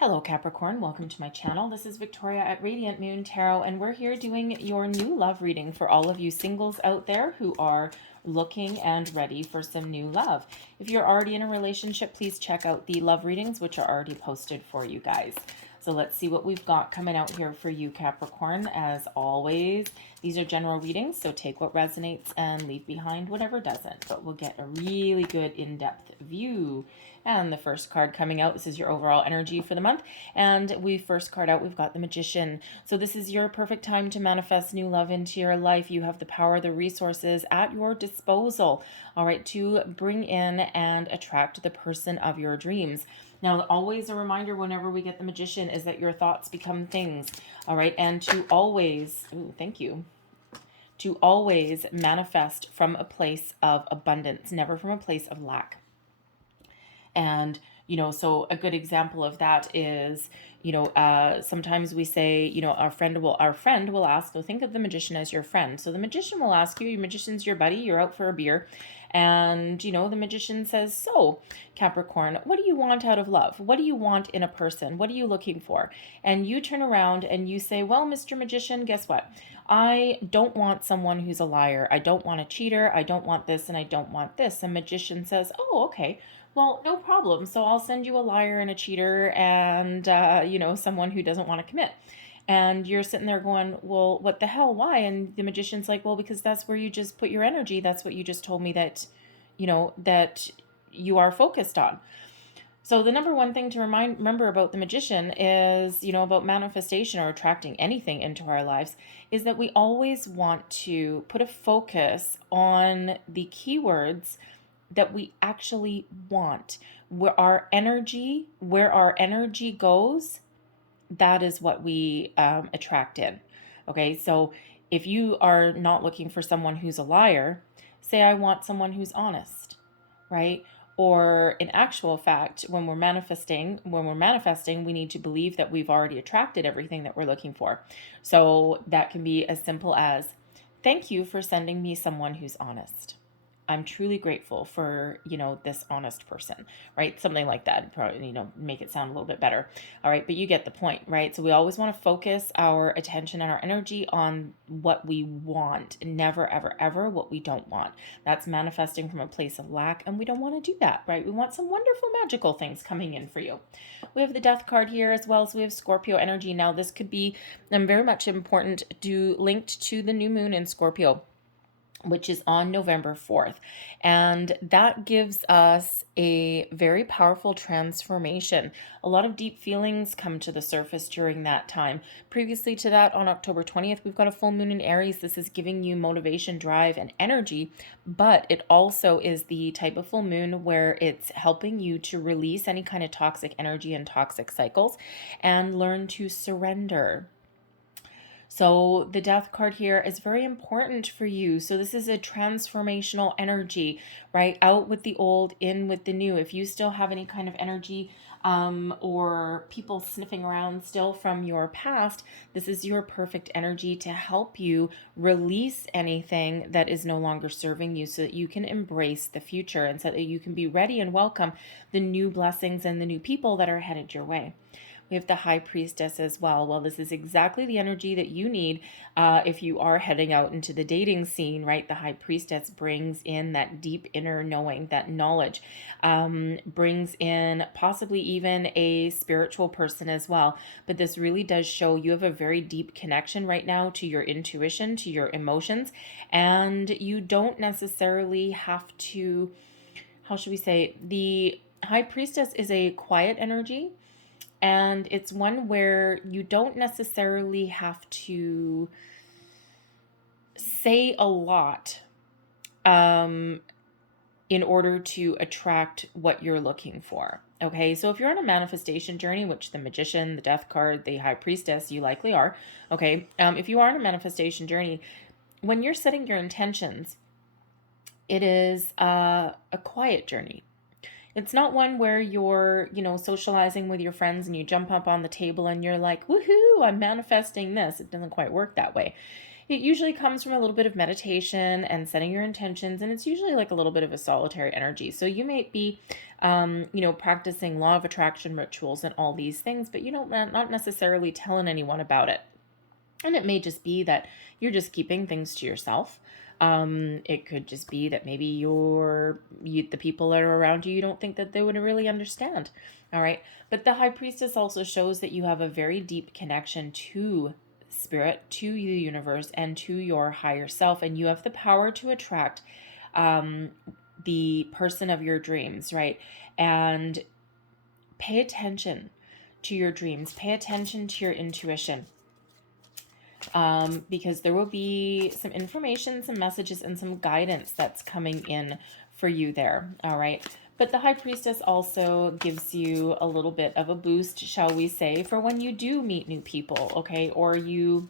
Hello Capricorn, welcome to my channel. This is Victoria at Radiant Moon Tarot, and we're here doing your new love reading for all of you singles out there who are looking and ready for some new love. If you're already in a relationship, please check out the love readings, which are already posted for you guys. So let's see what we've got coming out here for you, Capricorn. As always, these are general readings, so take what resonates and leave behind whatever doesn't. But we'll get a really good in-depth view. And the first card coming out, this is your overall energy for the month. And first card out, we've got the Magician. So this is your perfect time to manifest new love into your life. You have the power, the resources at your disposal, all right, to bring in and attract the person of your dreams. Now, always a reminder whenever we get the Magician is that your thoughts become things, all right, and to always, to always manifest from a place of abundance, never from a place of lack. And, so a good example of that is, sometimes we say, our friend will ask, so think of the Magician as your friend. So the Magician will ask you, your Magician's your buddy, you're out for a beer. And, the Magician says, so Capricorn, what do you want out of love? What do you want in a person? What are you looking for? And you turn around and you say, well, Mr. Magician, guess what? I don't want someone who's a liar. I don't want a cheater. I don't want this and I don't want this. The Magician says, oh, okay. Well, no problem. So I'll send you a liar and a cheater and, someone who doesn't want to commit. And you're sitting there going, well, what the hell? Why? And the Magician's like, well, because that's where you just put your energy. That's what you just told me that, that you are focused on. So the number one thing to remember about the Magician is, about manifestation or attracting anything into our lives is that we always want to put a focus on the keywords that we actually want. Where our energy goes, that is what we attract in. Okay, so if you are not looking for someone who's a liar, say I want someone who's honest, right? Or in actual fact, when we're manifesting, we need to believe that we've already attracted everything that we're looking for. So that can be as simple as, thank you for sending me someone who's honest. I'm truly grateful for, this honest person, right? Something like that, probably, make it sound a little bit better. All right, but you get the point, right? So we always want to focus our attention and our energy on what we want, never, ever, ever what we don't want. That's manifesting from a place of lack, and we don't want to do that, right? We want some wonderful, magical things coming in for you. We have the Death card here as well, so we have Scorpio energy. Now, this could be very much important linked to the new moon in Scorpio, which is on November 4th. And that gives us a very powerful transformation. A lot of deep feelings come to the surface during that time. Previously to that, on October 20th, we've got a full moon in Aries. This is giving you motivation, drive, and energy, but it also is the type of full moon where it's helping you to release any kind of toxic energy and toxic cycles and learn to surrender. So the Death card here is very important for you. So this is a transformational energy, right? Out with the old, in with the new. If you still have any kind of energy or people sniffing around still from your past, this is your perfect energy to help you release anything that is no longer serving you so that you can embrace the future and so that you can be ready and welcome the new blessings and the new people that are headed your way. We have the High Priestess as well. Well, this is exactly the energy that you need if you are heading out into the dating scene, right? The High Priestess brings in that deep inner knowing, that knowledge, brings in possibly even a spiritual person as well. But this really does show you have a very deep connection right now to your intuition, to your emotions, and you don't necessarily have to, how should we say, the High Priestess is a quiet energy. And it's one where you don't necessarily have to say a lot in order to attract what you're looking for. Okay, so if you're on a manifestation journey, which the Magician, the Death card, the High Priestess, you likely are. Okay, if you are on a manifestation journey, when you're setting your intentions, it is a quiet journey. It's not one where you're, socializing with your friends and you jump up on the table and you're like, woohoo, I'm manifesting this. It doesn't quite work that way. It usually comes from a little bit of meditation and setting your intentions, and it's usually like a little bit of a solitary energy. So you might be, practicing law of attraction rituals and all these things, but you don't not necessarily telling anyone about it. And it may just be that you're just keeping things to yourself. It could just be that maybe the people that are around you, you don't think that they would really understand. All right. But the High Priestess also shows that you have a very deep connection to spirit, to the universe, and to your higher self. And you have the power to attract the person of your dreams, right? And pay attention to your dreams. Pay attention to your intuition. Because there will be some information, some messages, and some guidance that's coming in for you there. All right. But the High Priestess also gives you a little bit of a boost, shall we say, for when you do meet new people, okay, or you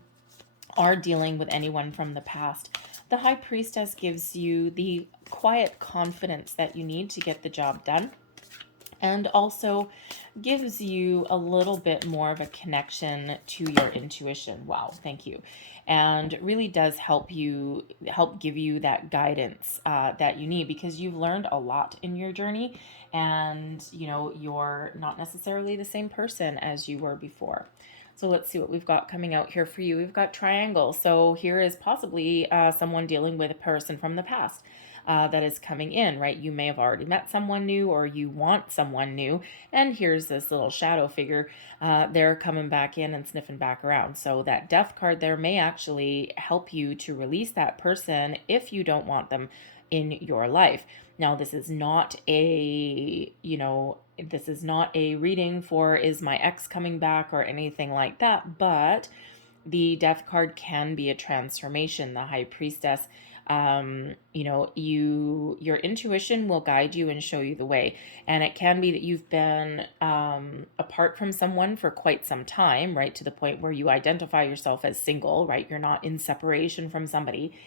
are dealing with anyone from the past. The High Priestess gives you the quiet confidence that you need to get the job done, and also gives you a little bit more of a connection to your intuition. Wow, thank you. And really does help give you that guidance that you need, because you've learned a lot in your journey, and you're not necessarily the same person as you were before. So let's see what we've got coming out here for you. We've got triangle. So here is possibly someone dealing with a person from the past. That is coming in, right? You may have already met someone new, or you want someone new. And here's this little shadow figure. They're coming back in and sniffing back around. So that death card there may actually help you to release that person if you don't want them in your life. Now, this is not a, reading for is my ex coming back or anything like that, but the death card can be a transformation. The High Priestess, your intuition will guide you and show you the way. And it can be that you've been apart from someone for quite some time, right? To the point where you identify yourself as single, right? You're not in separation from somebody.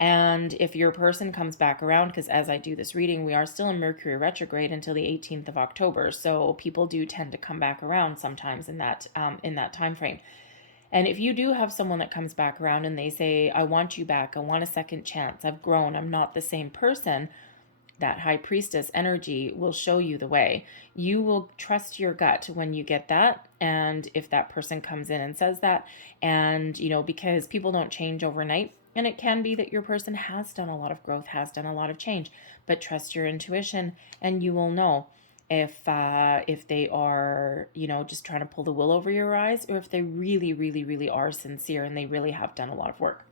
And if your person comes back around, because as I do this reading, we are still in Mercury retrograde until the 18th of October. So people do tend to come back around sometimes in that time frame. And if you do have someone that comes back around and they say, I want you back, I want a second chance, I've grown, I'm not the same person, that High Priestess energy will show you the way. You will trust your gut when you get that. And if that person comes in and says that, and, because people don't change overnight, and it can be that your person has done a lot of growth, has done a lot of change, but trust your intuition and you will know if they are, just trying to pull the wool over your eyes, or if they really, really, really are sincere and they really have done a lot of work.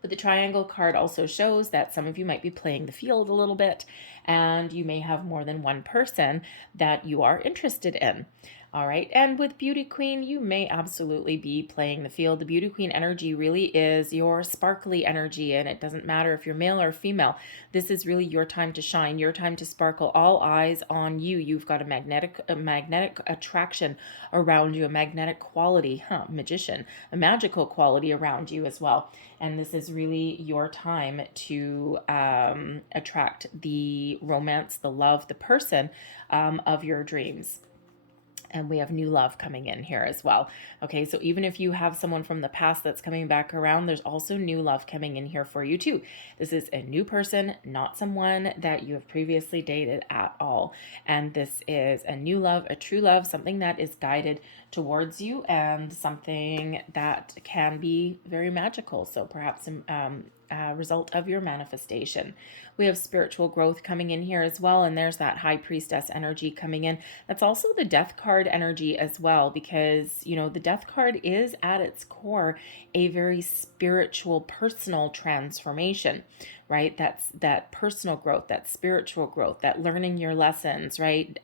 But the triangle card also shows that some of you might be playing the field a little bit, and you may have more than one person that you are interested in. All right. And with Beauty Queen, you may absolutely be playing the field. The Beauty Queen energy really is your sparkly energy, and it doesn't matter if you're male or female. This is really your time to shine, your time to sparkle. All eyes on you. You've got a magnetic attraction around you, a magnetic quality, magician, a magical quality around you as well. And this is really your time to attract the romance, the love, the person of your dreams. And we have new love coming in here as well. Okay, so even if you have someone from the past that's coming back around, there's also new love coming in here for you too. This is a new person, not someone that you have previously dated at all. And this is a new love, a true love, something that is guided towards you, and something that can be very magical. So perhaps a result of your manifestation. We have spiritual growth coming in here as well, and there's that High Priestess energy coming in. That's also the Death card energy as well, because the Death card is at its core a very spiritual, personal transformation, right? That's that personal growth, that spiritual growth, that learning your lessons, right?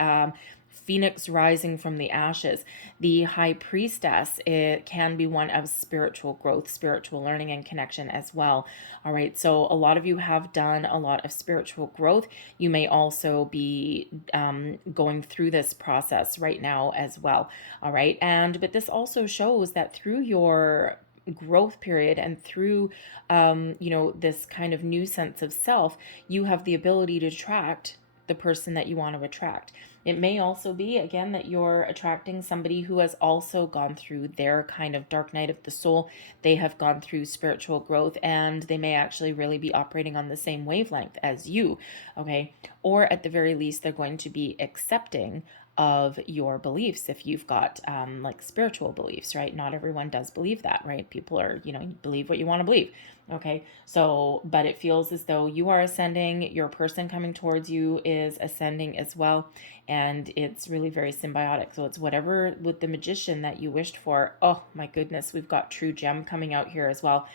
Phoenix rising from the ashes. The High Priestess, it can be one of spiritual growth, spiritual learning and connection as well. All right, so a lot of you have done a lot of spiritual growth. You may also be going through this process right now as well. All right, but this also shows that through your growth period and through this kind of new sense of self, you have the ability to attract the person that you want to attract. It may also be, again, that you're attracting somebody who has also gone through their kind of dark night of the soul. They have gone through spiritual growth, and they may actually really be operating on the same wavelength as you, okay? Or at the very least, they're going to be accepting of your beliefs if you've got like spiritual beliefs, right? Not everyone does believe that, right? People are, you believe what you want to believe. Okay, so, but it feels as though you are ascending, your person coming towards you is ascending as well, and it's really very symbiotic. So it's whatever with the Magician that you wished for. Oh my goodness, we've got True Gem coming out here as well.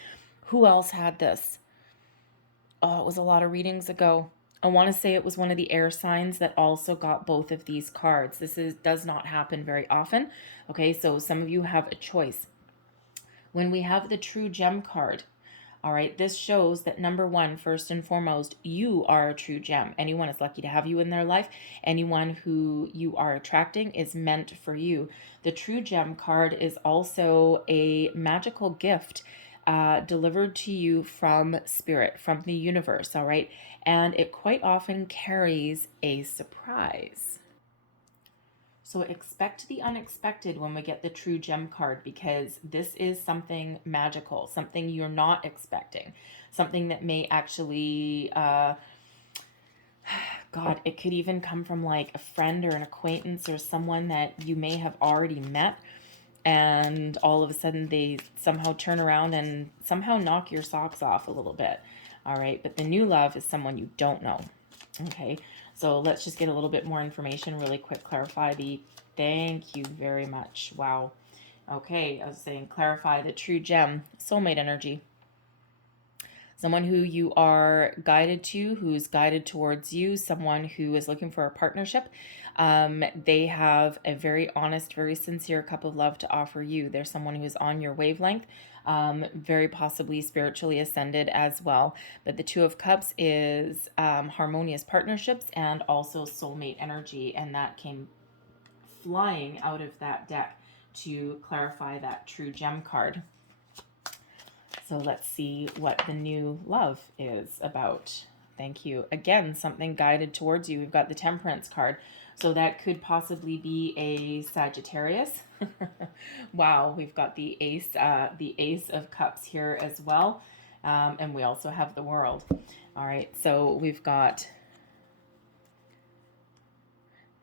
Who else had this? Oh, it was a lot of readings ago. I want to say it was one of the air signs that also got both of these cards. Does not happen very often. Okay, so some of you have a choice. When we have the True Gem card, all right, this shows that number one, first and foremost, you are a true gem. Anyone is lucky to have you in their life. Anyone who you are attracting is meant for you. The True Gem card is also a magical gift delivered to you from spirit, from the universe, all right? And it quite often carries a surprise. So expect the unexpected when we get the True Gem card, because this is something magical, something you're not expecting, something that may actually, God, it could even come from like a friend or an acquaintance or someone that you may have already met, and all of a sudden they somehow turn around and somehow knock your socks off a little bit. All right, but the new love is someone you don't know. Okay, so let's just get a little bit more information really quick. Clarify the, thank you very much. Wow. Okay, I was saying clarify the True Gem, soulmate energy. Someone who you are guided to, who's guided towards you, someone who is looking for a partnership. They have a very honest, very sincere cup of love to offer you. They're someone who is on your wavelength, very possibly spiritually ascended as well. But the Two of Cups is harmonious partnerships and also soulmate energy, and that came flying out of that deck to clarify that True Gem card. So let's see what the new love is about. Thank you. Again, something guided towards you. We've got the Temperance card. So that could possibly be a Sagittarius. Wow, we've got the Ace of Cups here as well. And we also have the World. All right, so we've got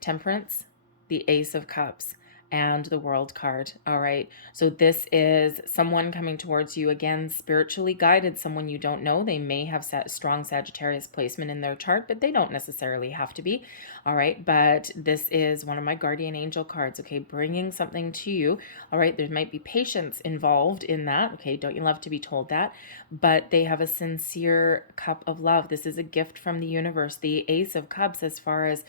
Temperance, the Ace of Cups, and the World card. All right, so this is someone coming towards you, again, spiritually guided, someone you don't know. They may have strong Sagittarius placement in their chart, but they don't necessarily have to be. All right, but this is one of my guardian angel cards, okay, bringing something to you. All right, there might be patience involved in that, okay, don't you love to be told that? But they have a sincere cup of love. This is a gift from the universe. The Ace of Cups, as far as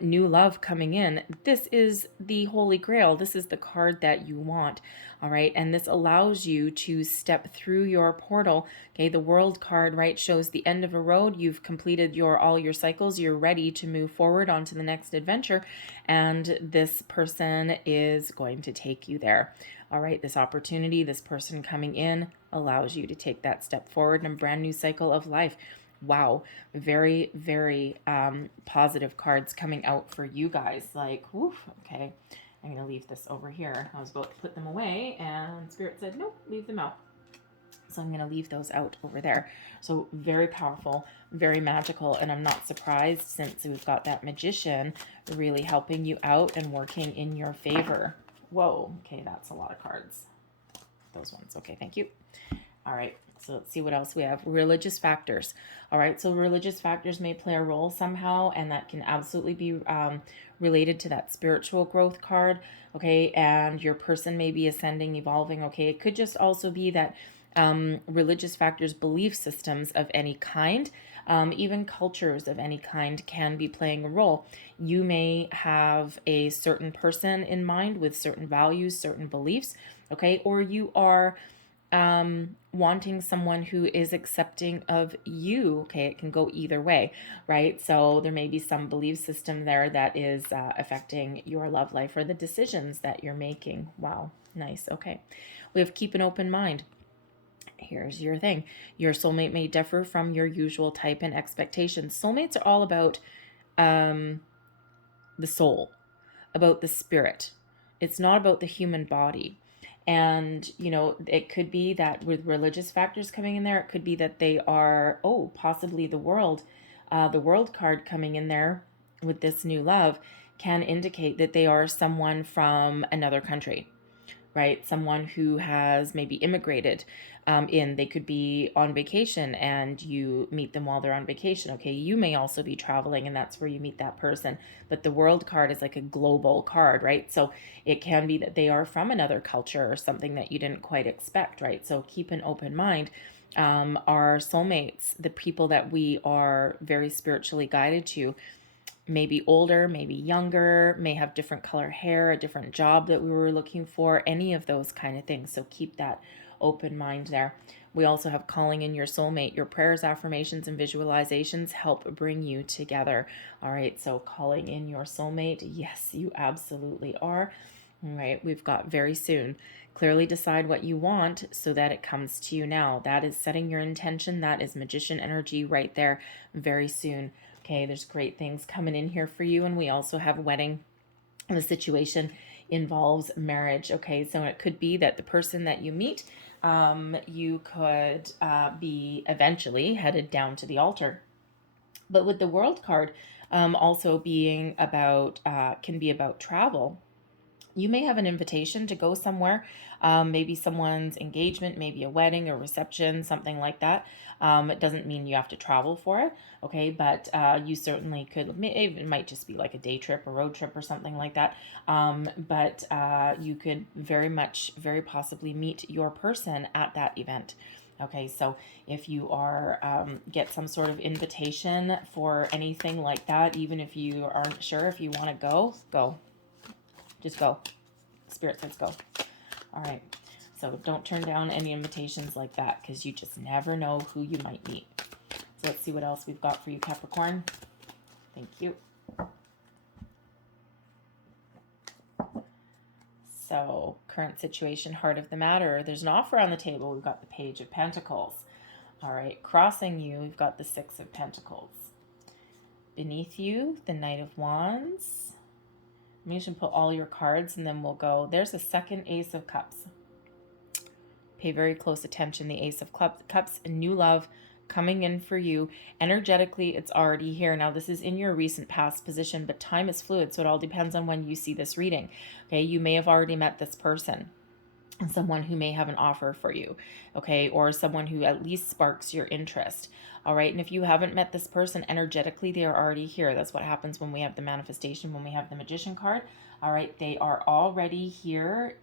new love coming in, this is the Holy Grail. This is the card that you want. All right, and this allows you to step through your portal. Okay, the World card, right, shows the end of a road. You've completed all your cycles. You're ready to move forward onto the next adventure, and this person is going to take you there. All right, this opportunity, this person coming in allows you to take that step forward in a brand new cycle of life. Wow, very, very positive cards coming out for you guys. Like, woof, okay, I'm going to leave this over here. I was about to put them away, and Spirit said, nope, leave them out. So I'm going to leave those out over there. So very powerful, very magical, and I'm not surprised since we've got that Magician really helping you out and working in your favor. Whoa, okay, that's a lot of cards. Those ones, okay, thank you. All right, so let's see what else we have. Religious factors. All right, so religious factors may play a role somehow, and that can absolutely be related to that spiritual growth card, okay? And your person may be ascending, evolving, okay? It could just also be that religious factors, belief systems of any kind, even cultures of any kind can be playing a role. You may have a certain person in mind with certain values, certain beliefs, okay? Or you are wanting someone who is accepting of you. Okay, it can go either way, right? So there may be some belief system there that is affecting your love life or the decisions that you're making. Wow, nice. Okay, we have keep an open mind. Here's your thing. Your soulmate may differ from your usual type and expectations. Soulmates are all about the soul, about the spirit. It's not about the human body. And, you know, it could be that with religious factors coming in there, it could be that they are, oh, possibly the world card coming in there with this new love can indicate that they are someone from another country, right? Someone who has maybe immigrated they could be on vacation and you meet them while they're on vacation. Okay, you may also be traveling and that's where you meet that person. But the world card is like a global card, right? So it can be that they are from another culture or something that you didn't quite expect, right? So keep an open mind. Our soulmates, the people that we are very spiritually guided to, maybe older, maybe younger, may have different color hair, a different job that we were looking for, any of those kind of things. So keep that open mind there. We also have calling in your soulmate. Your prayers, affirmations, and visualizations help bring you together. All right, so calling in your soulmate. Yes, you absolutely are. All right, we've got very soon. Clearly decide what you want so that it comes to you now. That is setting your intention. That is magician energy right there. Very soon. Okay, there's great things coming in here for you. And we also have wedding. The situation involves marriage. Okay, so it could be that the person that you meet, you could be eventually headed down to the altar. But with the world card also being about, can be about travel. You may have an invitation to go somewhere, maybe someone's engagement, maybe a wedding or reception, something like that. It doesn't mean you have to travel for it, okay? But you certainly could, it might just be like a day trip or road trip or something like that. But you could very possibly meet your person at that event. Okay, so if you are get some sort of invitation for anything like that, even if you aren't sure if you want to go, go. Just go. Spirit says go. All right. So don't turn down any invitations like that because you just never know who you might meet. So let's see what else we've got for you, Capricorn. Thank you. So current situation, heart of the matter. There's an offer on the table. We've got the Page of Pentacles. All right. Crossing you, we've got the Six of Pentacles. Beneath you, the Knight of Wands. Maybe you should put all your cards and then we'll go. There's a second Ace of Cups. Pay very close attention. The Ace of Cups, a new love coming in for you. Energetically, it's already here. Now, this is in your recent past position, but time is fluid, so it all depends on when you see this reading. Okay, you may have already met this person. Someone who may have an offer for you, okay, or someone who at least sparks your interest. All right, and if you haven't met this person energetically, they are already here. That's what happens when we have the manifestation, when we have the Magician card. All right, they are already here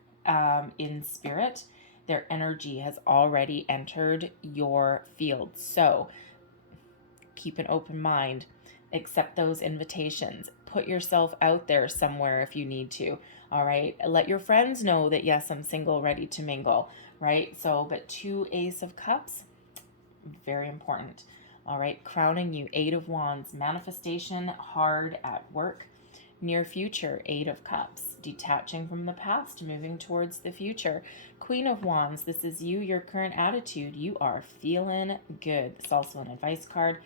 in spirit. Their energy has already entered your field. So keep an open mind. Accept those invitations. Put yourself out there somewhere if you need to. All right. Let your friends know that, yes, I'm single, ready to mingle. Right. So, but 2 Ace of Cups, very important. All right. Crowning you, 8 of Wands, manifestation, hard at work. Near future, 8 of Cups, detaching from the past, moving towards the future. Queen of Wands, this is you, your current attitude. You are feeling good. It's also an advice card.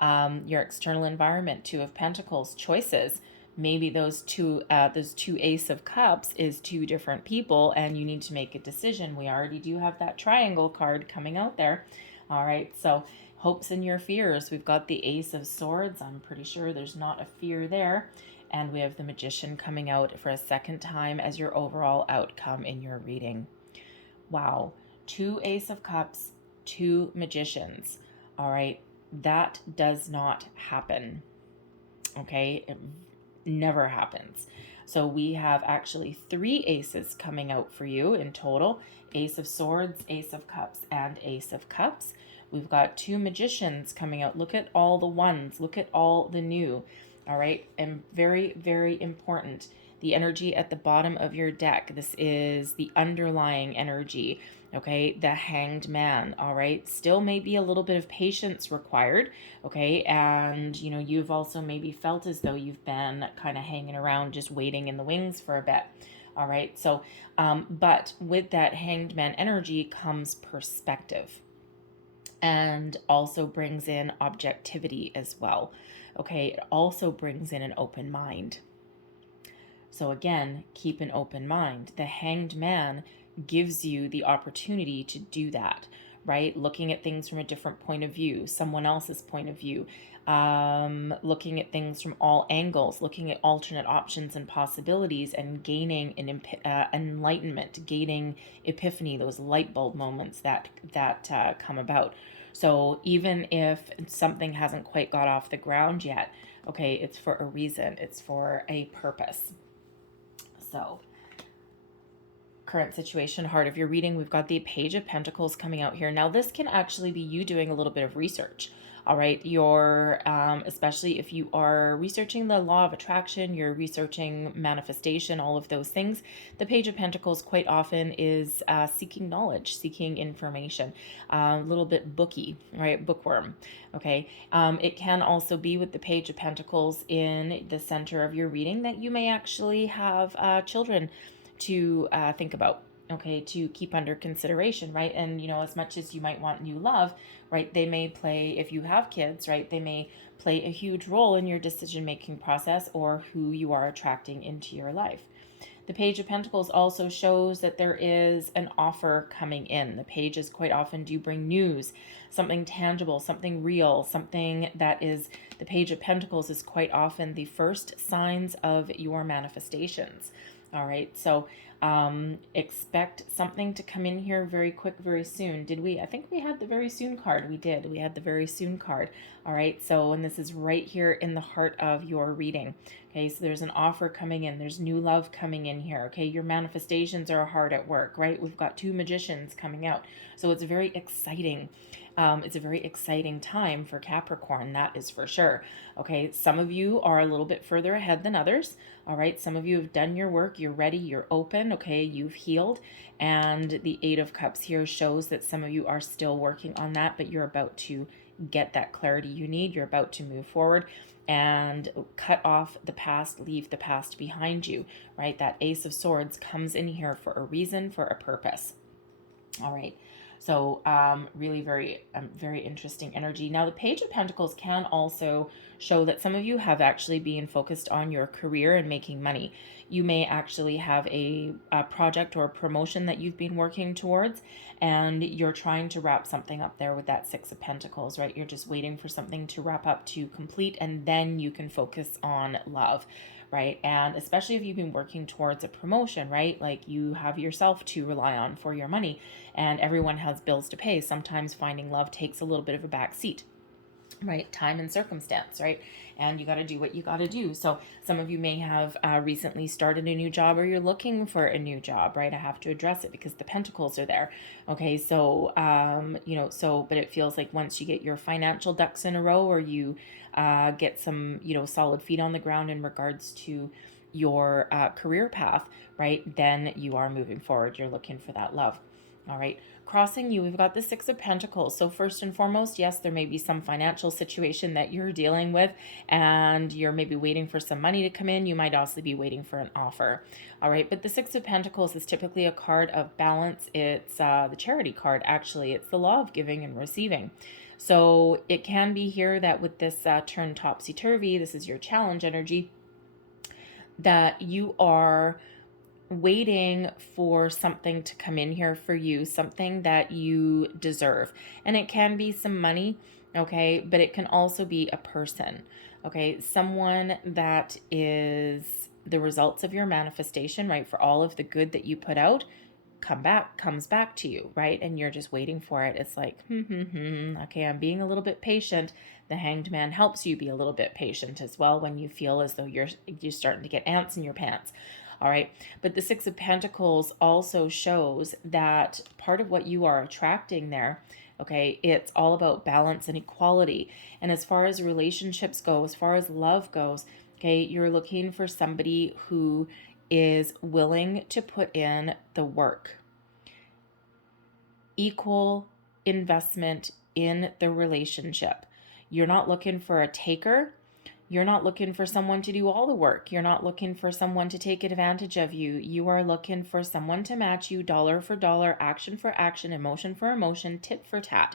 Your external environment, 2 of Pentacles, choices. Maybe those two Ace of Cups is 2 different people and you need to make a decision. We already do have that triangle card coming out there. All right, so hopes and your fears. We've got the Ace of Swords. I'm pretty sure there's not a fear there. And we have the Magician coming out for a second time as your overall outcome in your reading. Wow, 2 Ace of Cups, 2 Magicians. All right, that does not happen. Okay, it never happens. So we have actually 3 aces coming out for you in total. Ace of Swords, Ace of Cups, and Ace of Cups. We've got 2 Magicians coming out. Look at all the ones. Look at all the new. All right, and very, very important, the energy at the bottom of your deck. This is the underlying energy, okay? The Hanged Man, all right? Still may be a little bit of patience required, okay? And, you know, you've also maybe felt as though you've been kind of hanging around just waiting in the wings for a bit, all right? So, but with that Hanged Man energy comes perspective and also brings in objectivity as well. okay, it also brings in an open mind. So again, keep an open mind. The Hanged Man gives you the opportunity to do that, right? Looking at things from a different point of view, someone else's point of view, looking at things from all angles, looking at alternate options and possibilities, and gaining an enlightenment, gaining epiphany, those light bulb moments that come about. So even if something hasn't quite got off the ground yet, okay, it's for a reason. It's for a purpose. So, current situation, heart of your reading, we've got the Page of Pentacles coming out here. Now, this can actually be you doing a little bit of research. All right, you're, especially if you are researching the law of attraction, you're researching manifestation, all of those things. The Page of Pentacles quite often is seeking knowledge, seeking information, a little bit booky, right? Bookworm. Okay. It can also be with the Page of Pentacles in the center of your reading that you may actually have children to think about, okay, to keep under consideration, right? And, you know, as much as you might want new love, right, they may play, if you have kids, right, they may play a huge role in your decision-making process or who you are attracting into your life. The Page of Pentacles also shows that there is an offer coming in. The pages quite often do bring news, something tangible, something real, something that is, the Page of Pentacles is quite often the first signs of your manifestations. All right, so expect something to come in here very quick, very soon. Did we? I think we had the very soon card. We did. We had the very soon card. All right, so, and this is right here in the heart of your reading. Okay, so there's an offer coming in. There's new love coming in here. Okay, your manifestations are hard at work, right? We've got two magicians coming out. So it's very exciting. It's a very exciting time for Capricorn, that is for sure. Okay, some of you are a little bit further ahead than others. All right, some of you have done your work, you're ready, you're open, okay, you've healed. And the Eight of Cups here shows that some of you are still working on that, but you're about to get that clarity you need. You're about to move forward and cut off the past, leave the past behind you, right? That Ace of Swords comes in here for a reason, for a purpose. All right. So really very interesting energy. Now, the Page of Pentacles can also show that some of you have actually been focused on your career and making money. You may actually have a project or a promotion that you've been working towards, and you're trying to wrap something up there with that Six of Pentacles, right? You're just waiting for something to wrap up, to complete, and then you can focus on love. Right? And especially if you've been working towards a promotion, right? Like you have yourself to rely on for your money, and everyone has bills to pay. Sometimes finding love takes a little bit of a back seat, right? Time and circumstance, right? And you got to do what you got to do. So some of you may have recently started a new job, or you're looking for a new job, right? I have to address it because the pentacles are there. Okay. So, you know, so, but it feels like once you get your financial ducks in a row, or you get some, you know, solid feet on the ground in regards to your career path, right? Then you are moving forward. You're looking for that love. All right. Crossing you, we've got the Six of Pentacles. So first and foremost, yes, there may be some financial situation that you're dealing with, and you're maybe waiting for some money to come in. You might also be waiting for an offer. All right. But the Six of Pentacles is typically a card of balance. It's the Charity card, actually. It's the law of giving and receiving. So it can be here that with this turn topsy-turvy, this is your challenge energy, that you are waiting for something to come in here for you, something that you deserve. And it can be some money, okay, but it can also be a person, okay, someone that is the results of your manifestation, right? For all of the good that you put out, comes back to you, right? And you're just waiting for it. It's like, okay, I'm being a little bit patient. The Hanged Man helps you be a little bit patient as well when you feel as though you're starting to get ants in your pants. All right. But the Six of Pentacles also shows that part of what you are attracting there, okay, it's all about balance and equality. And as far as relationships go, as far as love goes, okay, you're looking for somebody who is willing to put in the work. Equal investment in the relationship. You're not looking for a taker. You're not looking for someone to do all the work. You're not looking for someone to take advantage of you. You are looking for someone to match you dollar for dollar, action for action, emotion for emotion, tit for tat.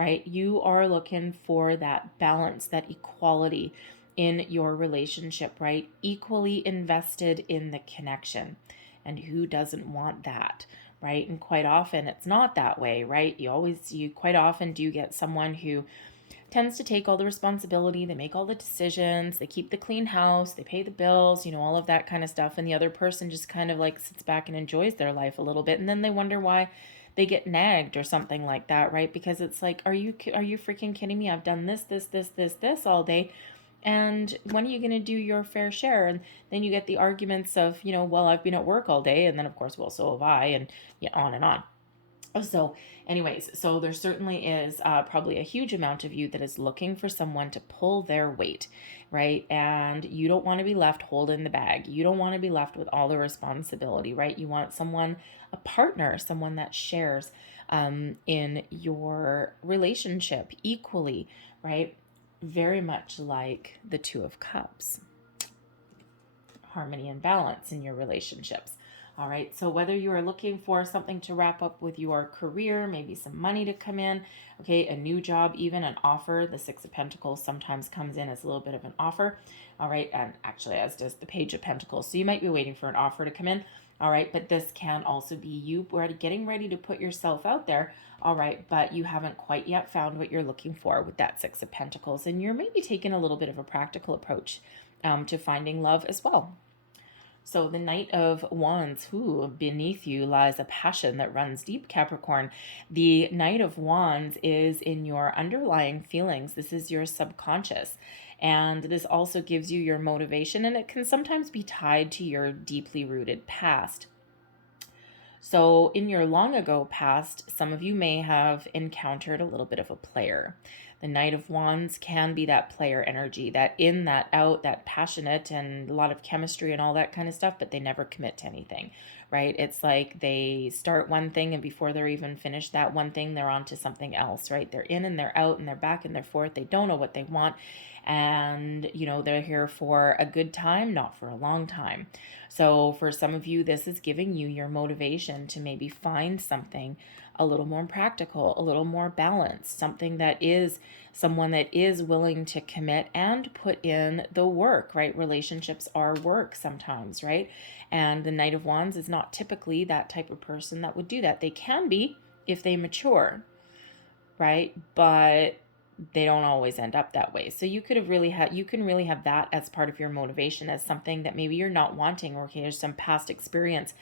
right? You are looking for that balance, that equality in your relationship, right? Equally invested in the connection. And who doesn't want that, right? And quite often it's not that way, right? You quite often do get someone who tends to take all the responsibility, they make all the decisions, they keep the clean house, they pay the bills, all of that kind of stuff. And the other person just kind of like sits back and enjoys their life a little bit. And then they wonder why they get nagged or something like that, right? Because it's like, are you freaking kidding me? I've done this all day. And when are you going to do your fair share? And then you get the arguments of, well, I've been at work all day. And then of course, well, so have I, and on and on. So anyways, so there certainly is probably a huge amount of you that is looking for someone to pull their weight, right? And you don't want to be left holding the bag. You don't want to be left with all the responsibility, right? You want someone, a partner, someone that shares in your relationship equally, right? Very much like the Two of Cups. Harmony and balance in your relationships. All right, so whether you are looking for something to wrap up with your career, maybe some money to come in, okay, a new job, even an offer. The Six of Pentacles sometimes comes in as a little bit of an offer. All right, and actually as does the Page of Pentacles. So you might be waiting for an offer to come in. All right, but this can also be you getting ready to put yourself out there. All right, but you haven't quite yet found what you're looking for with that Six of Pentacles. And you're maybe taking a little bit of a practical approach to finding love as well. So the Knight of Wands, beneath you lies a passion that runs deep, Capricorn. The Knight of Wands is in your underlying feelings. This is your subconscious. And this also gives you your motivation, and it can sometimes be tied to your deeply rooted past. So in your long ago past, some of you may have encountered a little bit of a player. The Knight of Wands can be that player energy, that in, that out, that passionate, and a lot of chemistry and all that kind of stuff, but they never commit to anything, right? It's like they start one thing and before they're even finished that one thing, they're on to something else, right? They're in and they're out and they're back and they're forth. They don't know what they want. And, they're here for a good time, not for a long time. So for some of you, this is giving you your motivation to maybe find something a little more practical, a little more balanced, something that is someone that is willing to commit and put in the work, right? Relationships are work sometimes, right? And the Knight of Wands is not typically that type of person that would do that. They can be if they mature, right? But they don't always end up that way. So you can really have that as part of your motivation, as something that maybe you're not wanting, or okay, there's some past experience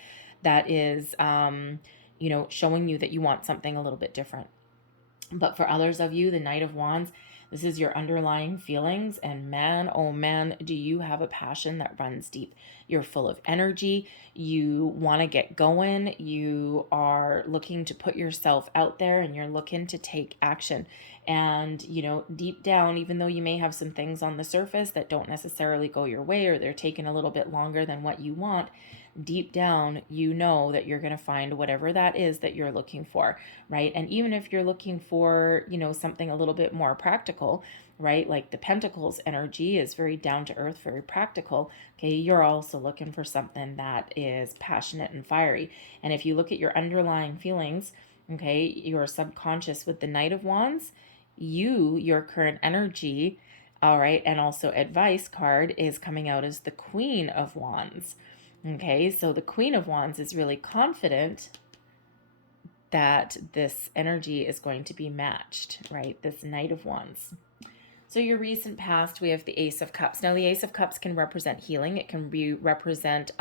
that is showing you that you want something a little bit different. But for others of you, the Knight of Wands, this is your underlying feelings, and man, oh man, do you have a passion that runs deep. You're full of energy. You want to get going. You are looking to put yourself out there, and you're looking to take action. And, deep down, even though you may have some things on the surface that don't necessarily go your way, or they're taking a little bit longer than what you want, deep down, you know that you're going to find whatever that is that you're looking for, right? And even if you're looking for, something a little bit more practical, right? Like the Pentacles energy is very down to earth, very practical. Okay, you're also looking for something that is passionate and fiery. And if you look at your underlying feelings, okay, your subconscious with the Knight of Wands, your current energy, all right, and also advice card is coming out as the Queen of Wands. Okay, so the Queen of Wands is really confident that this energy is going to be matched, right? This Knight of Wands. So your recent past, we have the Ace of Cups. Now, the Ace of Cups can represent healing. It can represent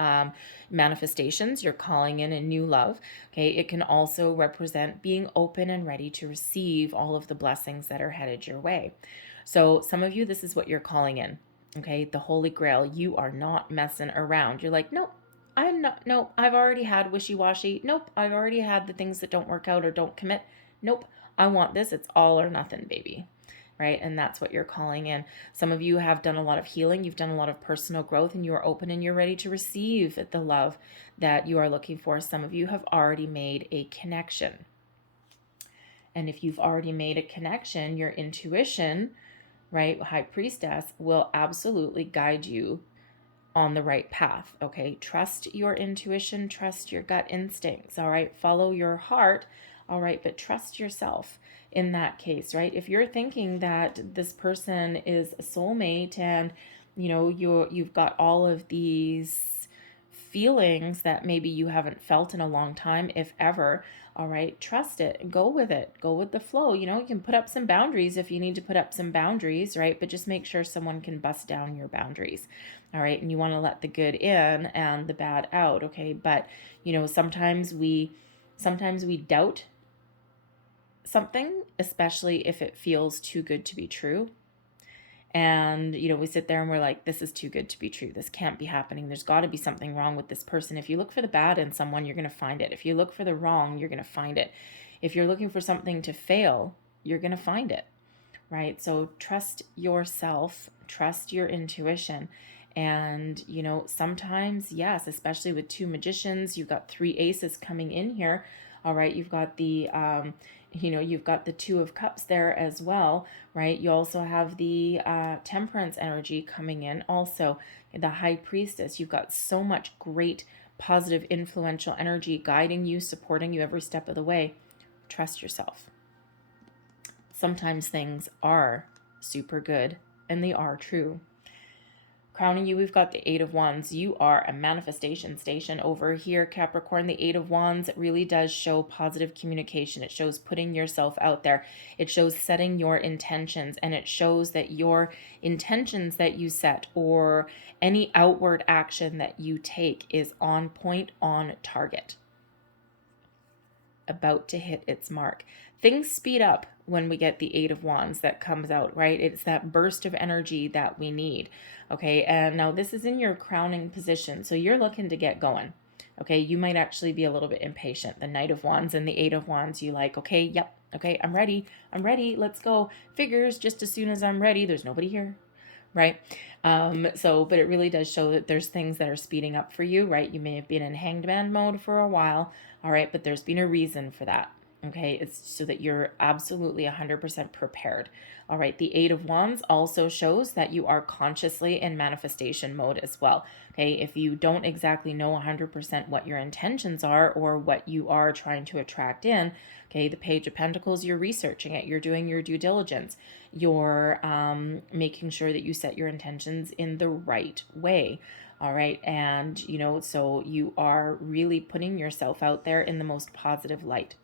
manifestations. You're calling in a new love. Okay, it can also represent being open and ready to receive all of the blessings that are headed your way. So some of you, this is what you're calling in. Okay, the Holy Grail. You are not messing around. You're like, nope, I'm not. Nope, I've already had wishy-washy. Nope, I've already had the things that don't work out or don't commit. Nope, I want this. It's all or nothing, baby. Right? And that's what you're calling in. Some of you have done a lot of healing. You've done a lot of personal growth, and you are open and you're ready to receive the love that you are looking for. Some of you have already made a connection. And if you've already made a connection, your intuition, right, High Priestess, will absolutely guide you on the right path. Okay, trust your intuition, trust your gut instincts. All right, follow your heart. All right, but trust yourself in that case, right? If you're thinking that this person is a soulmate and you've got all of these feelings that maybe you haven't felt in a long time, if ever, all right, trust it, go with it, go with the flow. You can put up some boundaries if you need to put up some boundaries, right? But just make sure someone can bust down your boundaries, all right? And you want to let the good in and the bad out, okay? But sometimes we doubt something, especially if it feels too good to be true. And, we sit there and we're like, this is too good to be true. This can't be happening. There's got to be something wrong with this person. If you look for the bad in someone, you're going to find it. If you look for the wrong, you're going to find it. If you're looking for something to fail, you're going to find it, right? So trust yourself, trust your intuition. And, sometimes, yes, especially with two magicians, you've got three aces coming in here. All right, you've got the you've got the Two of Cups there as well, right? You also have the Temperance energy coming in, also the High Priestess. You've got so much great, positive, influential energy guiding you, supporting you every step of the way. Trust yourself. Sometimes things are super good, and they are true. Crowning you, we've got the Eight of Wands. You are a manifestation station over here, Capricorn. The Eight of Wands really does show positive communication. It shows putting yourself out there. It shows setting your intentions, and it shows that your intentions that you set or any outward action that you take is on point, on target, about to hit its mark. Things speed up when we get the Eight of Wands that comes out, right? It's that burst of energy that we need, okay? And now this is in your crowning position, so you're looking to get going, okay? You might actually be a little bit impatient. The Knight of Wands and the Eight of Wands, you like, okay, yep, okay, I'm ready, let's go. Figures just as soon as I'm ready, there's nobody here, right? But it really does show that there's things that are speeding up for you, right? You may have been in hanged man mode for a while, all right, but there's been a reason for that. Okay, it's so that you're absolutely 100% prepared. All right, the Eight of Wands also shows that you are consciously in manifestation mode as well. Okay, if you don't exactly know 100% what your intentions are or what you are trying to attract in, okay, the Page of Pentacles, you're researching it, you're doing your due diligence, you're making sure that you set your intentions in the right way. All right, and so you are really putting yourself out there in the most positive light.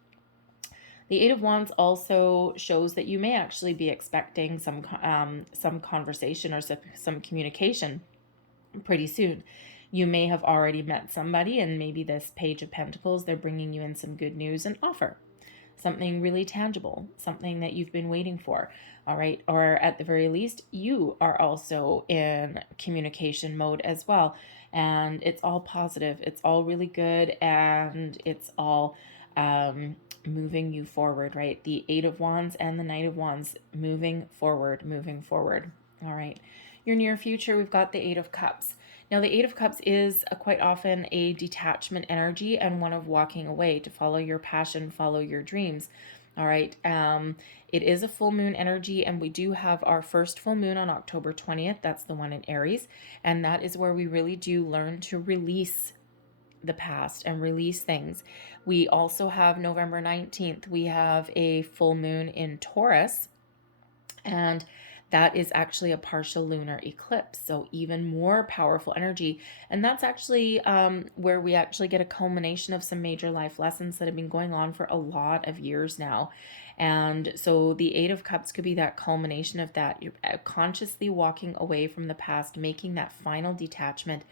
The Eight of Wands also shows that you may actually be expecting some conversation or some communication pretty soon. You may have already met somebody, and maybe this Page of Pentacles, they're bringing you in some good news and offer. Something really tangible, something that you've been waiting for, all right? Or at the very least, you are also in communication mode as well. And it's all positive. It's all really good, and it's all moving you forward, right? The Eight of Wands and the Knight of Wands, moving forward. All right. Your near future, we've got the Eight of Cups. Now, the Eight of Cups is quite often a detachment energy and one of walking away to follow your passion, follow your dreams. All right. It is a full moon energy, and we do have our first full moon on October 20th. That's the one in Aries. And that is where we really do learn to release the past and release things. We also have November 19th. We have a full moon in Taurus, and that is actually a partial lunar eclipse, so even more powerful energy. And that's actually where we actually get a culmination of some major life lessons that have been going on for a lot of years now. And so the Eight of Cups could be that culmination of that. You're consciously walking away from the past, making that final detachment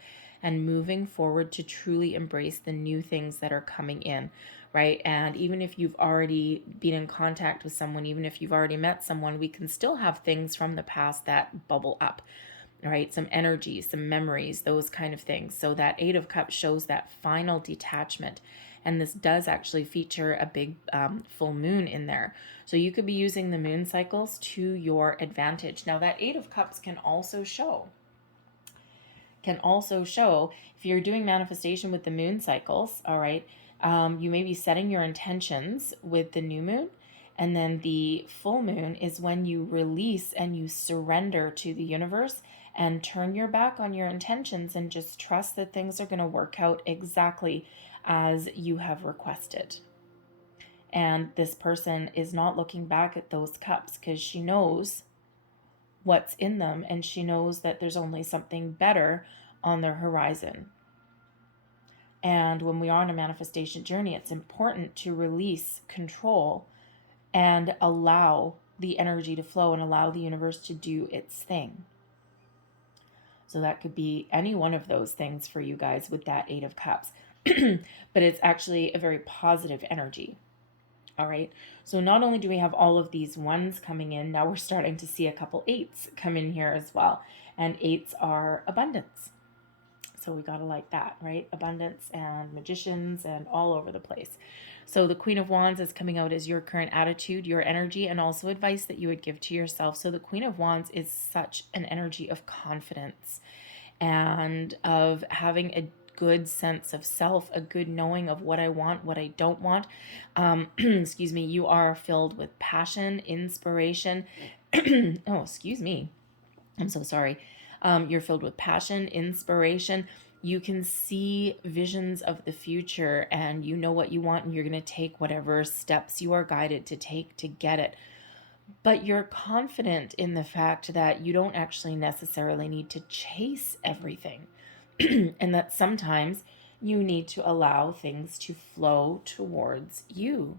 and moving forward to truly embrace the new things that are coming in, right? And even if you've already been in contact with someone, even if you've already met someone, we can still have things from the past that bubble up, right? Some energy, some memories, those kind of things. So that Eight of Cups shows that final detachment. And this does actually feature a big full moon in there. So you could be using the moon cycles to your advantage. Now that Eight of Cups can also show if you're doing manifestation with the moon cycles, all right, you may be setting your intentions with the new moon, and then the full moon is when you release and you surrender to the universe and turn your back on your intentions and just trust that things are going to work out exactly as you have requested. And this person is not looking back at those cups because she knows what's in them, and she knows that there's only something better on their horizon. And when we are on a manifestation journey, it's important to release control and allow the energy to flow and allow the universe to do its thing. So that could be any one of those things for you guys with that Eight of Cups. But it's actually a very positive energy. All right. So not only do we have all of these ones coming in, now we're starting to see a couple eights come in here as well. And eights are abundance. So we got to like that, right? Abundance and magicians and all over the place. So the Queen of Wands is coming out as your current attitude, your energy, and also advice that you would give to yourself. So the Queen of Wands is such an energy of confidence and of having a good sense of self, a good knowing of what I want, what I don't want. Excuse me. You are filled with passion, inspiration. Oh, excuse me. I'm so sorry. You're filled with passion, inspiration. You can see visions of the future and you know what you want, and you're going to take whatever steps you are guided to take to get it. But you're confident in the fact that you don't actually necessarily need to chase everything. And that sometimes you need to allow things to flow towards you.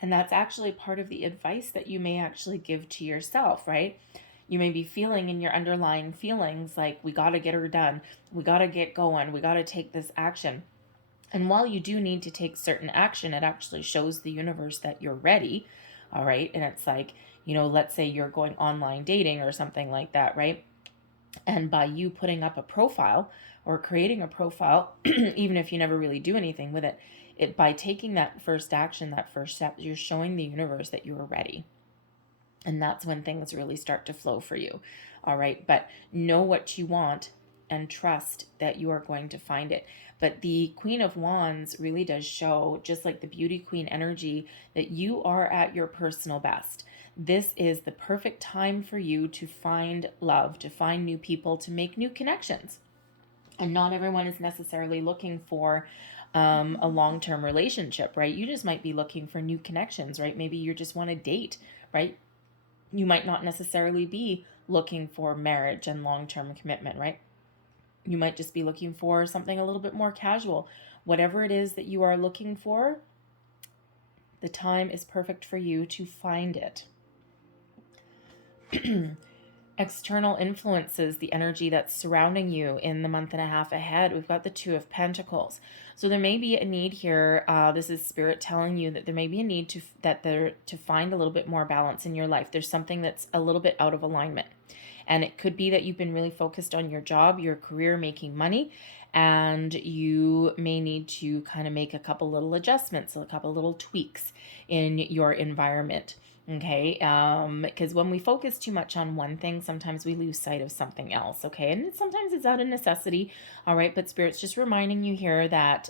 And that's actually part of the advice that you may actually give to yourself, right? You may be feeling in your underlying feelings like, we got to get her done. We got to get going. We got to take this action. And while you do need to take certain action, it actually shows the universe that you're ready. All right. And it's like, let's say you're going online dating or something like that, right? And by you putting up a profile or creating a profile, even if you never really do anything with it, by taking that first action, that first step, you're showing the universe that you are ready. And that's when things really start to flow for you. All right. But know what you want and trust that you are going to find it. But the Queen of Wands really does show, just like the Beauty Queen energy, that you are at your personal best. This is the perfect time for you to find love, to find new people, to make new connections. And not everyone is necessarily looking for a long-term relationship, right? You just might be looking for new connections, right? Maybe you just want to date, right? You might not necessarily be looking for marriage and long-term commitment, right? You might just be looking for something a little bit more casual. Whatever it is that you are looking for, the time is perfect for you to find it. External influences, the energy that's surrounding you in the month and a half ahead. We've got the Two of Pentacles. So there may be a need here. This is Spirit telling you that there may be a need to find a little bit more balance in your life. There's something that's a little bit out of alignment. And it could be that you've been really focused on your job, your career, making money, and you may need to kind of make a couple little adjustments, a couple little tweaks in your environment. Okay, because when we focus too much on one thing, sometimes we lose sight of something else. Okay, and sometimes it's out of necessity. All right, but Spirit's just reminding you here that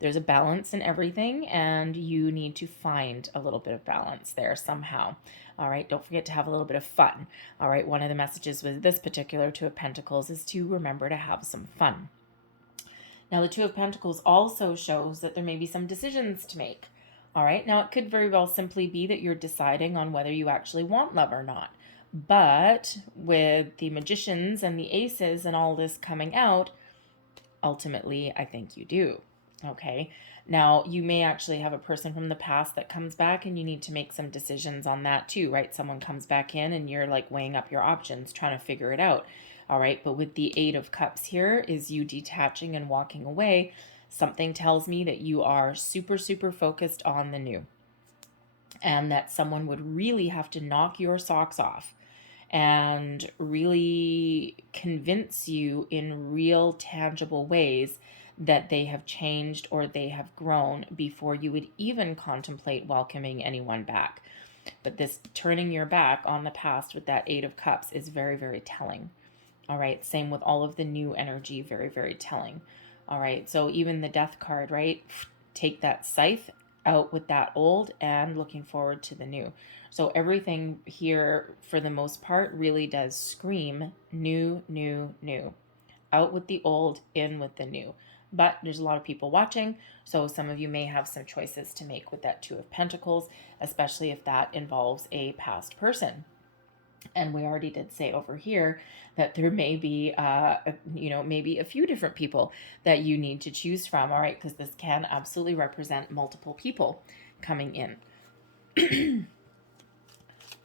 there's a balance in everything, and you need to find a little bit of balance there somehow. All right, don't forget to have a little bit of fun. All right, one of the messages with this particular Two of Pentacles is to remember to have some fun. Now, the Two of Pentacles also shows that there may be some decisions to make. All right. Now, it could very well simply be that you're deciding on whether you actually want love or not. But with the magicians and the aces and all this coming out, ultimately, I think you do. Okay. Now, you may actually have a person from the past that comes back and you need to make some decisions on that too, right? Someone comes back in and you're like weighing up your options, trying to figure it out. All right. But with the Eight of Cups here is you detaching and walking away. Something tells me that you are super, super focused on the new, and that someone would really have to knock your socks off and really convince you in real, tangible ways that they have changed or they have grown before you would even contemplate welcoming anyone back. But this turning your back on the past with that Eight of Cups is very, very telling. All right. Same with all of the new energy. Very, very telling. All right, so even the Death card, right? Take that scythe out with that old and looking forward to the new. So everything here, for the most part, really does scream new, new, new. Out with the old, in with the new. but there's a lot of people watching, so some of you may have some choices to make with that Two of Pentacles, especially if that involves a past person. And we already did say over here that there may be, maybe a few different people that you need to choose from, all right? Because this can absolutely represent multiple people coming in.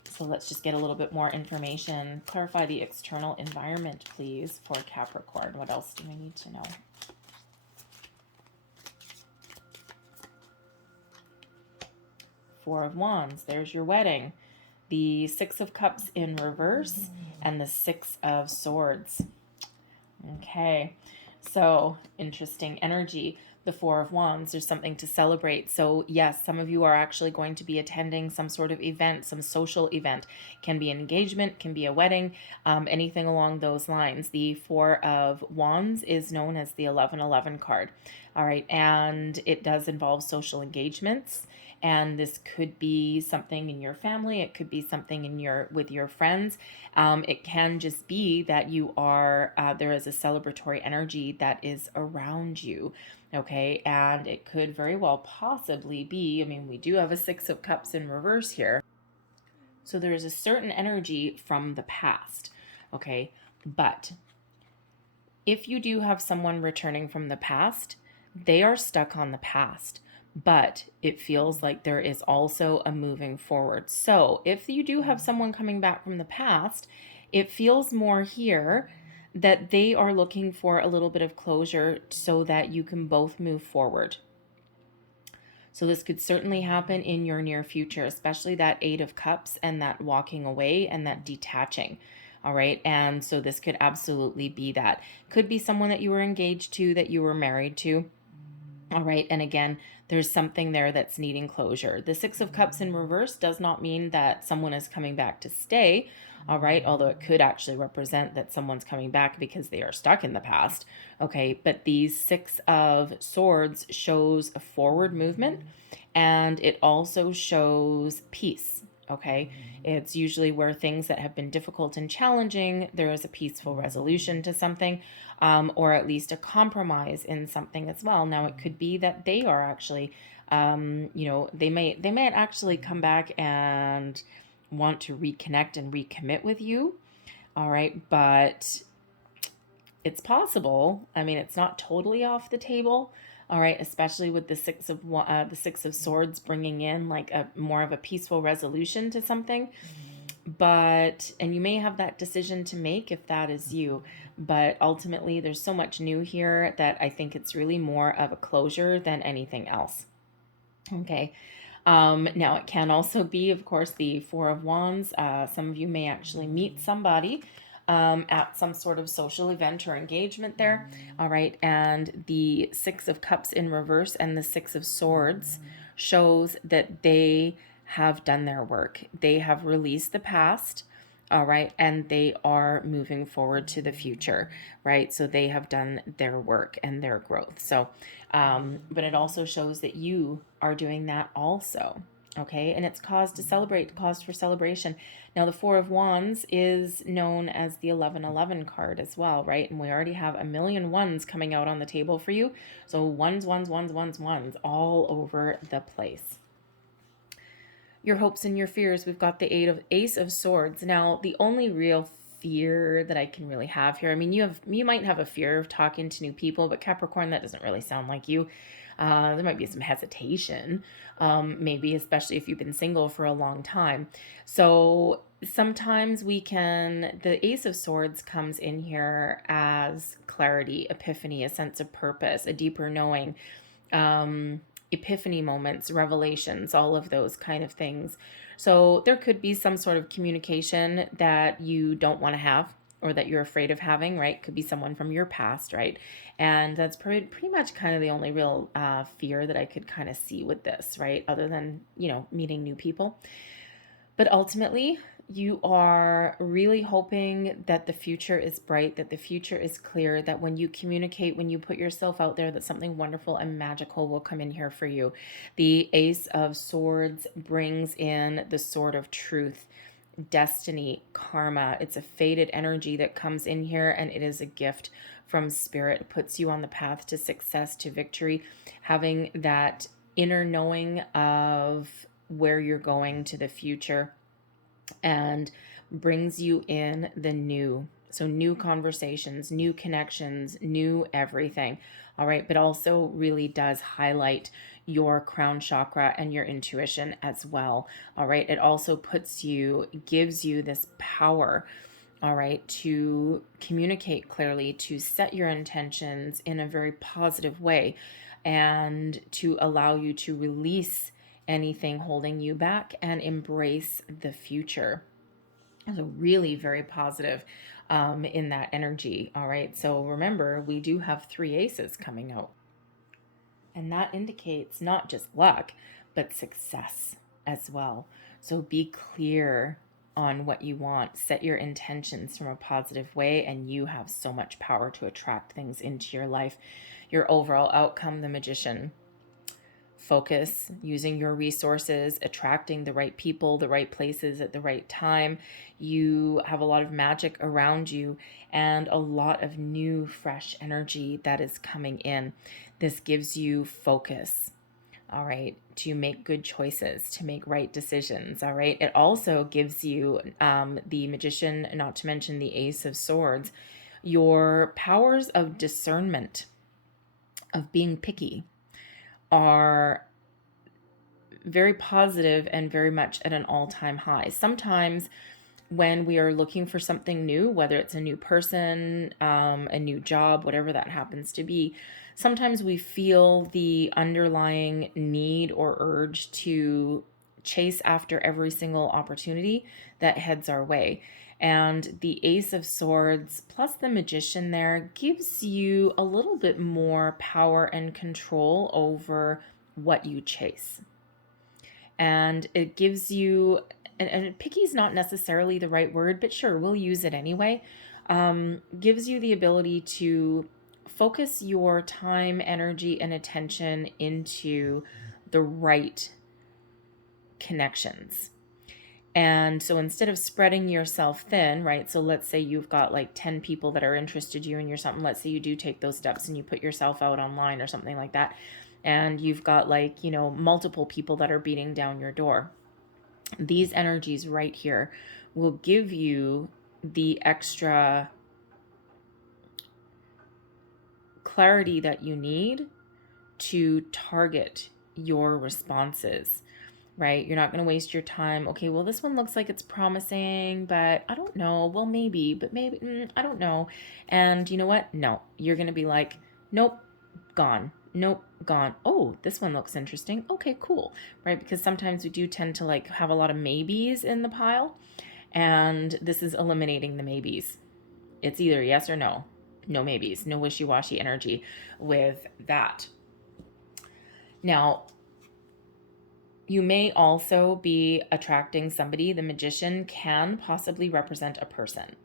So let's just get a little bit more information. Clarify the external environment, please, for Capricorn. What else do we need to know? Four of Wands, there's your wedding. The Six of Cups in reverse and the Six of Swords. Okay, so interesting energy. The Four of Wands, there's something to celebrate. So yes, some of you are actually going to be attending some sort of event, some social event. Can be an engagement, can be a wedding, anything along those lines. The Four of Wands is known as the 1111 card. All right, and it does involve social engagements. And this could be something in your family. It could be something in with your friends. It can just be that you are, there is a celebratory energy that is around you. Okay. And it could very well possibly be, I mean, we do have a Six of Cups in reverse here. So there is a certain energy from the past. Okay. But if you do have someone returning from the past, they are stuck on the past. But it feels like there is also a moving forward. So if you do have someone coming back from the past, it feels more here that they are looking for a little bit of closure so that you can both move forward. So this could certainly happen in your near future, especially that Eight of Cups and that walking away and that detaching. All right. And so this could absolutely be that. Could be someone that you were engaged to, that you were married to. All right. And again, there's something there that's needing closure. The Six of Cups in reverse does not mean that someone is coming back to stay. All right. Although it could actually represent that someone's coming back because they are stuck in the past. Okay. But these Six of Swords shows a forward movement, and it also shows peace. Okay. It's usually where things that have been difficult and challenging, there is a peaceful resolution to something, or at least a compromise in something as well. Now, it could be that they are actually, they might actually come back and want to reconnect and recommit with you. All right. But it's possible. I mean, it's not totally off the table. All right, especially with the Six of Swords bringing in like a more of a peaceful resolution to something. But, and you may have that decision to make if that is you, but ultimately there's so much new here that I think it's really more of a closure than anything else. Okay. Now it can also be, of course, the Four of Wands. Some of you may actually meet somebody at some sort of social event or engagement there. All right. And the Six of Cups in reverse and the Six of Swords shows that they have done their work. They have released the past. All right. And they are moving forward to the future. Right. So they have done their work and their growth. So, but it also shows that you are doing that also. Okay, and it's cause for celebration. Now, the Four of Wands is known as the 1111 card as well, right? And we already have a million ones coming out on the table for you. So ones, all over the place. Your hopes and your fears, we've got the Ace of Swords. Now, the only real fear that I can really have here, I mean, you might have a fear of talking to new people, but Capricorn, that doesn't really sound like you. There might be some hesitation, maybe, especially if you've been single for a long time. So sometimes the Ace of Swords comes in here as clarity, epiphany, a sense of purpose, a deeper knowing, epiphany moments, revelations, all of those kind of things. So there could be some sort of communication that you don't want to have, or that you're afraid of having, right? Could be someone from your past, right? And that's pretty much kind of the only real fear that I could kind of see with this, right? Other than, meeting new people. But ultimately, you are really hoping that the future is bright, that the future is clear, that when you communicate, when you put yourself out there, that something wonderful and magical will come in here for you. The Ace of Swords brings in the sword of truth. destiny, karma. It's a fated energy that comes in here, and it is a gift from spirit. It puts you on the path to success, to victory, having that inner knowing of where you're going to the future, and brings you in the new. So new conversations, new connections, new everything. All right. But also really does highlight your crown chakra and your intuition as well. All right. It also gives you this power, all right, to communicate clearly, to set your intentions in a very positive way, and to allow you to release anything holding you back and embrace the future. So really very positive in that energy. All right. So remember, we do have 3 aces coming out. And that indicates not just luck, but success as well. So be clear on what you want. Set your intentions from a positive way, and you have so much power to attract things into your life. Your overall outcome, the Magician. Focus, using your resources, attracting the right people, the right places at the right time. You have a lot of magic around you and a lot of new, fresh energy that is coming in. This gives you focus, all right, to make good choices, to make right decisions, all right. It also gives you, the Magician, not to mention the Ace of Swords, your powers of discernment, of being picky, are very positive and very much at an all-time high. Sometimes when we are looking for something new, whether it's a new person, a new job, whatever that happens to be, sometimes we feel the underlying need or urge to chase after every single opportunity that heads our way. And the Ace of Swords plus the Magician there gives you a little bit more power and control over what you chase. And it gives you, and picky is not necessarily the right word, but sure, we'll use it anyway. Gives you the ability to focus your time, energy, and attention into the right connections. And so instead of spreading yourself thin, right? So let's say you've got like 10 people that are interested in you or something. Let's say you do take those steps and you put yourself out online or something like that. And you've got like, multiple people that are beating down your door. These energies right here will give you the extra clarity that you need to target your responses. Right? You're not going to waste your time. Okay, well, this one looks like it's promising, but I don't know. Well, maybe, but maybe, I don't know. And you know what? No, you're going to be like, nope, gone. Nope, gone. Oh, this one looks interesting. Okay, cool. Right? Because sometimes we do tend to like have a lot of maybes in the pile, and this is eliminating the maybes. It's either yes or no. No maybes, no wishy-washy energy with that. Now, you may also be attracting somebody. The Magician can possibly represent a person.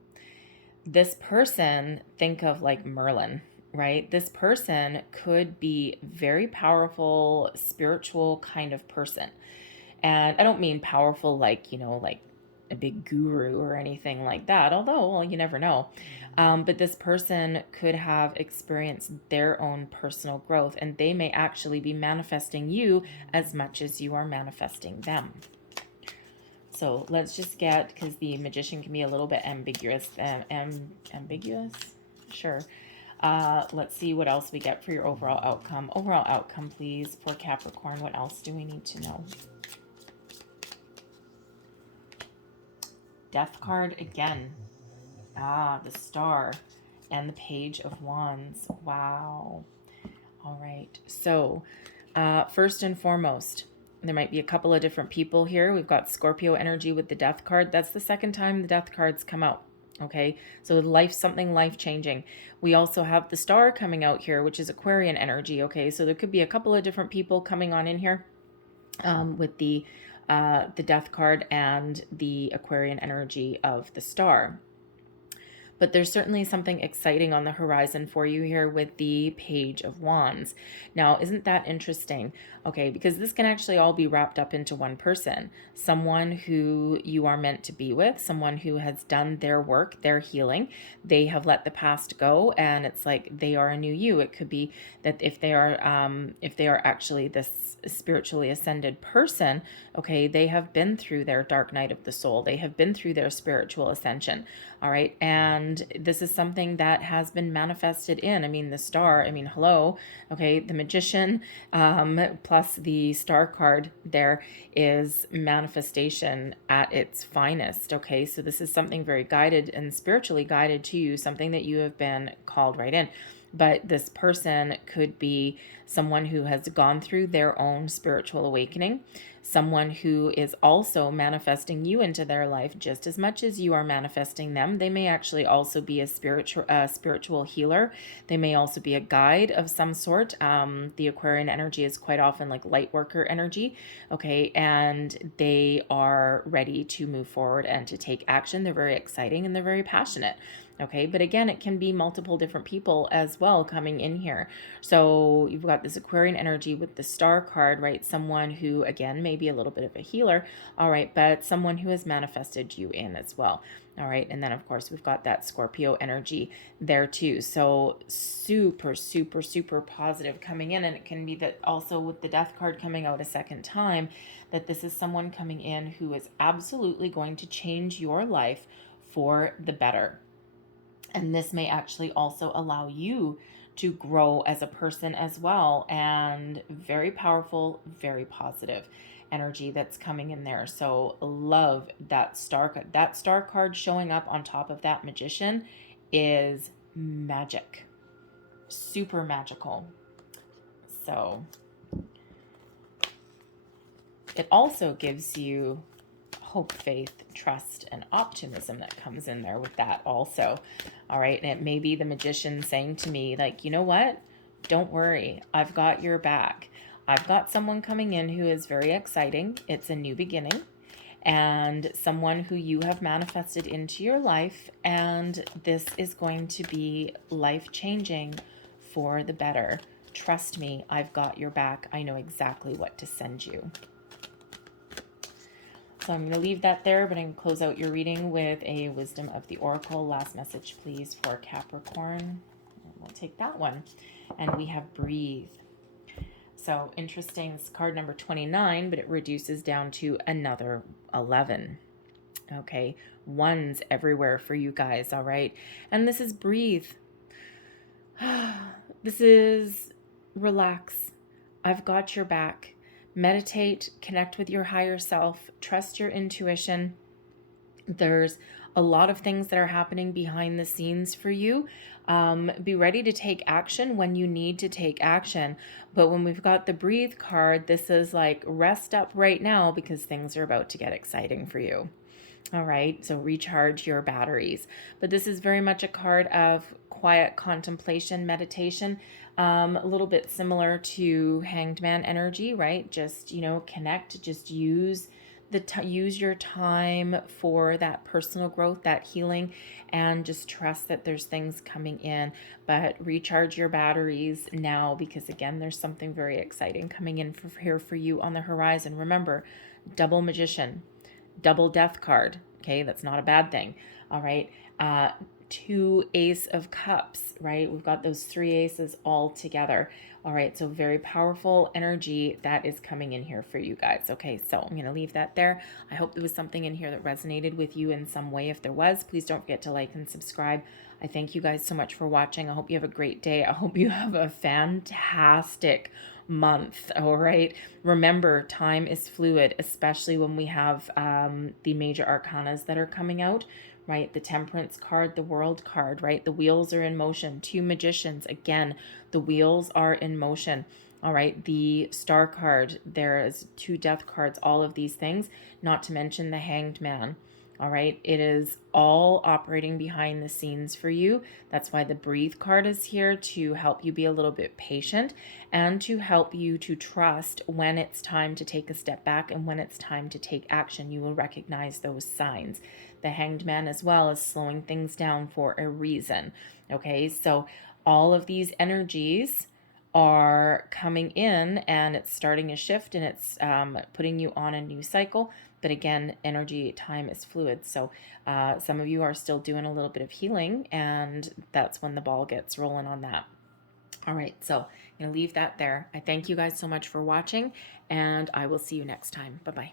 This person, think of like Merlin, right? This person could be very powerful, spiritual kind of person. And I don't mean powerful like, like a big guru or anything like that, although, well, you never know. But this person could have experienced their own personal growth, and they may actually be manifesting you as much as you are manifesting them. So let's just get, because the Magician can be a little bit ambiguous. Ambiguous? Sure. Let's see what else we get for your overall outcome. Overall outcome, please, for Capricorn. What else do we need to know? Death card again. The Star and the Page of Wands. Wow. All right. So, first and foremost, there might be a couple of different people here. We've got Scorpio energy with the Death card. That's the second time the Death cards come out. Okay. So something life-changing. We also have the Star coming out here, which is Aquarian energy. Okay. So there could be a couple of different people coming on in here, with the Death card and the Aquarian energy of the Star. But there's certainly something exciting on the horizon for you here with the Page of Wands. Now, isn't that interesting? Okay, because this can actually all be wrapped up into one person. Someone who you are meant to be with, someone who has done their work, their healing. They have let the past go, and it's like they are a new you. It could be that if they are actually this spiritually ascended person, okay, they have been through their dark night of the soul. They have been through their spiritual ascension. All right. And this is something that has been manifested in, I mean, the star, I mean, hello. Okay. The Magician, plus the star card there is manifestation at its finest. Okay. So this is something very guided and spiritually guided to you, something that you have been called right in. But this person could be someone who has gone through their own spiritual awakening, someone who is also manifesting you into their life just as much as you are manifesting them. They may actually also be a spiritual healer. They may also be a guide of some sort. The Aquarian energy is quite often like light worker energy, okay, and they are ready to move forward and to take action. They're very exciting and they're very passionate. Okay, but again, it can be multiple different people as well coming in here. So you've got this Aquarian energy with the star card, right? Someone who, again, may be a little bit of a healer, all right, but someone who has manifested you in as well. All right, and then of course we've got that Scorpio energy there too. So super, super, super positive coming in. And it can be that also with the Death card coming out a second time, that this is someone coming in who is absolutely going to change your life for the better. And this may actually also allow you to grow as a person as well. And very powerful, very positive energy that's coming in there. So love that star card. That star card showing up on top of that Magician is magic. Super magical. So it also gives you hope, faith, trust, and optimism that comes in there with that also. All right. And it may be the Magician saying to me, like, you know what? Don't worry. I've got your back. I've got someone coming in who is very exciting. It's a new beginning and someone who you have manifested into your life. And this is going to be life-changing for the better. Trust me, I've got your back. I know exactly what to send you. So I'm going to leave that there, but I'm going to close out your reading with a Wisdom of the Oracle. Last message, please, for Capricorn. And we'll take that one. And we have Breathe. So interesting, it's card number 29, but it reduces down to another 11. Okay, ones everywhere for you guys, all right? And this is Breathe. This is relax. I've got your back. Meditate, connect with your higher self, trust your intuition. There's a lot of things that are happening behind the scenes for you. Be ready to take action when you need to take action. But when we've got the Breathe card, this is like rest up right now because things are about to get exciting for you. All right, so recharge your batteries. But this is very much a card of quiet contemplation, meditation, a little bit similar to Hanged Man energy, right? Just, you know, connect, just use your time for that personal growth, that healing, and just trust that there's things coming in. But recharge your batteries now because, again, there's something very exciting coming in here for you on the horizon. Remember, double Magician, double Death card. Okay, that's not a bad thing. All right. 2 Ace of Cups, right? We've got those 3 aces all together. All right, so very powerful energy that is coming in here for you guys. Okay, so I'm going to leave that there. I hope there was something in here that resonated with you in some way. If there was, please don't forget to like and subscribe. I thank you guys so much for watching. I hope you have a great day. I hope you have a fantastic month. All right. Remember, time is fluid, especially when we have the major arcanas that are coming out, right? The Temperance card, the World card, right? The wheels are in motion. 2 Magicians. Again, the wheels are in motion. All right. The Star card, there is 2 Death cards, all of these things, not to mention the Hanged Man. All right, it is all operating behind the scenes for you. That's why the Breathe card is here, to help you be a little bit patient and to help you to trust when it's time to take a step back and when it's time to take action. You will recognize those signs. The Hanged Man as well is slowing things down for a reason. Okay, so all of these energies are coming in and it's starting a shift and it's putting you on a new cycle. But again, energy, time is fluid. So some of you are still doing a little bit of healing, and that's when the ball gets rolling on that. All right, so I'm going to leave that there. I thank you guys so much for watching, and I will see you next time. Bye-bye.